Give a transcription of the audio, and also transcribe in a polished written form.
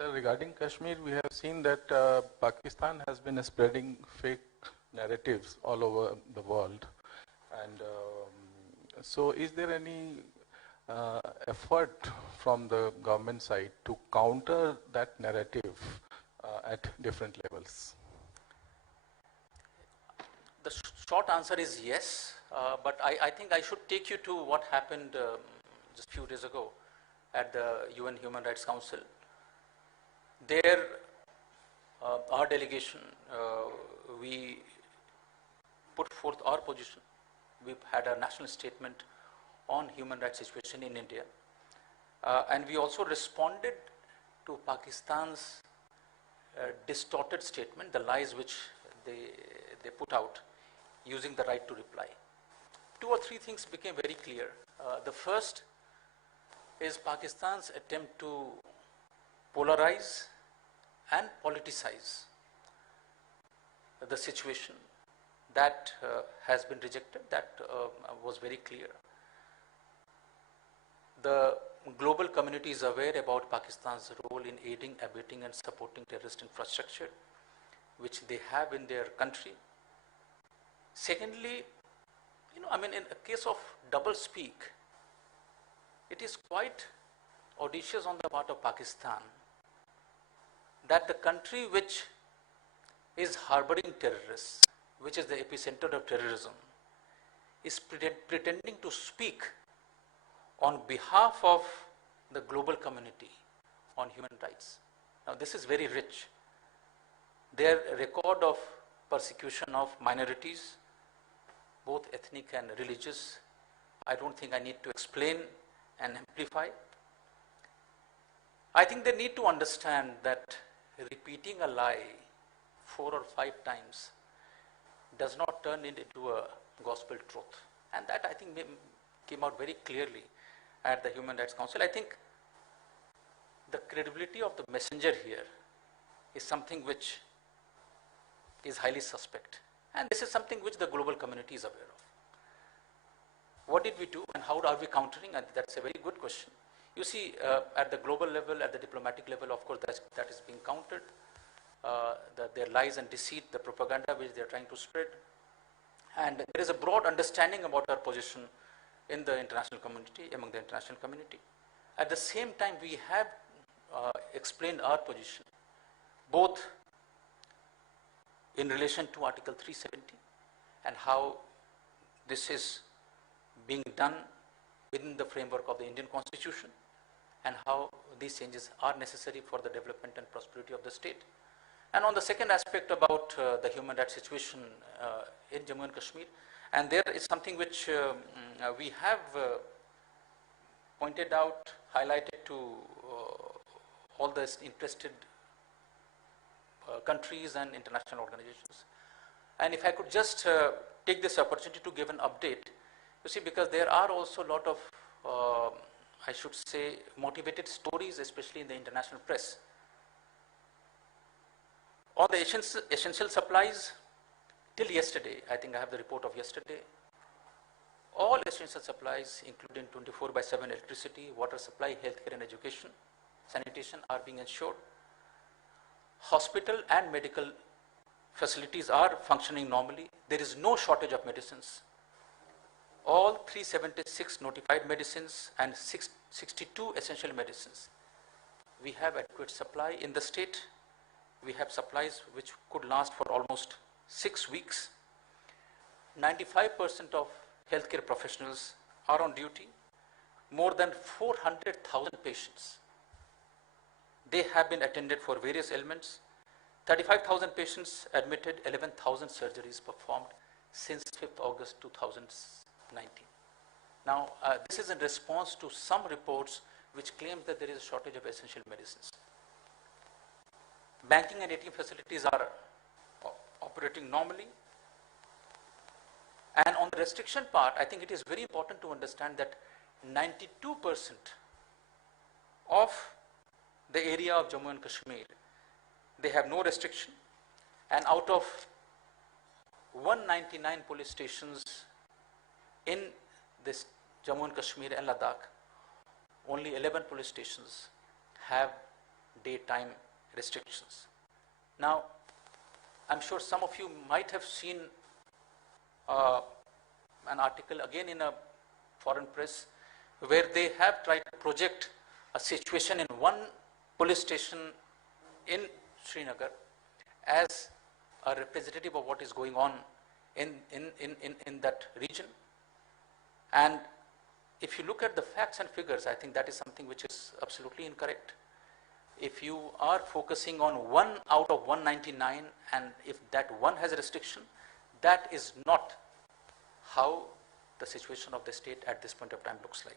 So regarding Kashmir, we have seen that Pakistan has been spreading fake narratives all over the world. And so is there any effort from the government side to counter that narrative at different levels? The short answer is yes, but I think I should take you to what happened just a few days ago at the UN Human Rights Council. There, our delegation, we put forth our position. We had a national statement on human rights situation in India, and we also responded to Pakistan's distorted statement, the lies which they put out, using the right to reply. Two or three things became very clear. The first is Pakistan's attempt to polarize and politicize the situation. That has been rejected. That was very clear. The global community is aware about Pakistan's role in aiding, abetting and supporting terrorist infrastructure, which they have in their country. Secondly, in a case of double speak, it is quite audacious on the part of Pakistan that the country which is harboring terrorists, which is the epicenter of terrorism, is pretending to speak on behalf of the global community on human rights. Now this is very rich. Their record of persecution of minorities, both ethnic and religious, I don't think I need to explain and amplify. I think they need to understand that repeating a lie 4 or 5 times does not turn it into a gospel truth. And that I think came out very clearly at the Human Rights Council. I think the credibility of the messenger here is something which is highly suspect. And this is something which the global community is aware of. What did we do and how are we countering? And that's a very good question. You see, at the global level, at the diplomatic level, of course, that is being countered. Their lies and deceit, the propaganda which they are trying to spread. And there is a broad understanding about our position in the international community, among the international community. At the same time, we have explained our position, both in relation to Article 370 and how this is being done within the framework of the Indian Constitution and how these changes are necessary for the development and prosperity of the state. And on the second aspect about the human rights situation in Jammu and Kashmir, and there is something which we have pointed out, highlighted to all the interested countries and international organizations. And if I could just take this opportunity to give an update, you see, because there are also a lot of, I should say, motivated stories, especially in the international press. On the essential supplies, till yesterday, I think I have the report of yesterday, all essential supplies, including 24/7 electricity, water supply, healthcare and education, sanitation are being ensured. Hospital and medical facilities are functioning normally. There is no shortage of medicines. All 376 notified medicines and 62 essential medicines. We have adequate supply in the state. We have supplies which could last for almost 6 weeks. 95% of healthcare professionals are on duty. More than 400,000 patients. They have been attended for various ailments. 35,000 patients admitted, 11,000 surgeries performed since 5th August 2019. Now, this is in response to some reports which claim that there is a shortage of essential medicines. Banking and ATM facilities are operating normally. And on the restriction part, I think it is very important to understand that 92% of the area of Jammu and Kashmir, they have no restriction, and out of 199 police stations in this Jammu and Kashmir and Ladakh, only 11 police stations have daytime restrictions. Now, I'm sure some of you might have seen an article again in a foreign press where they have tried to project a situation in one police station in Srinagar as a representative of what is going on in that region. And if you look at the facts and figures, I think that is something which is absolutely incorrect. If you are focusing on 1 out of 199 and if that one has a restriction, that is not how the situation of the state at this point of time looks like.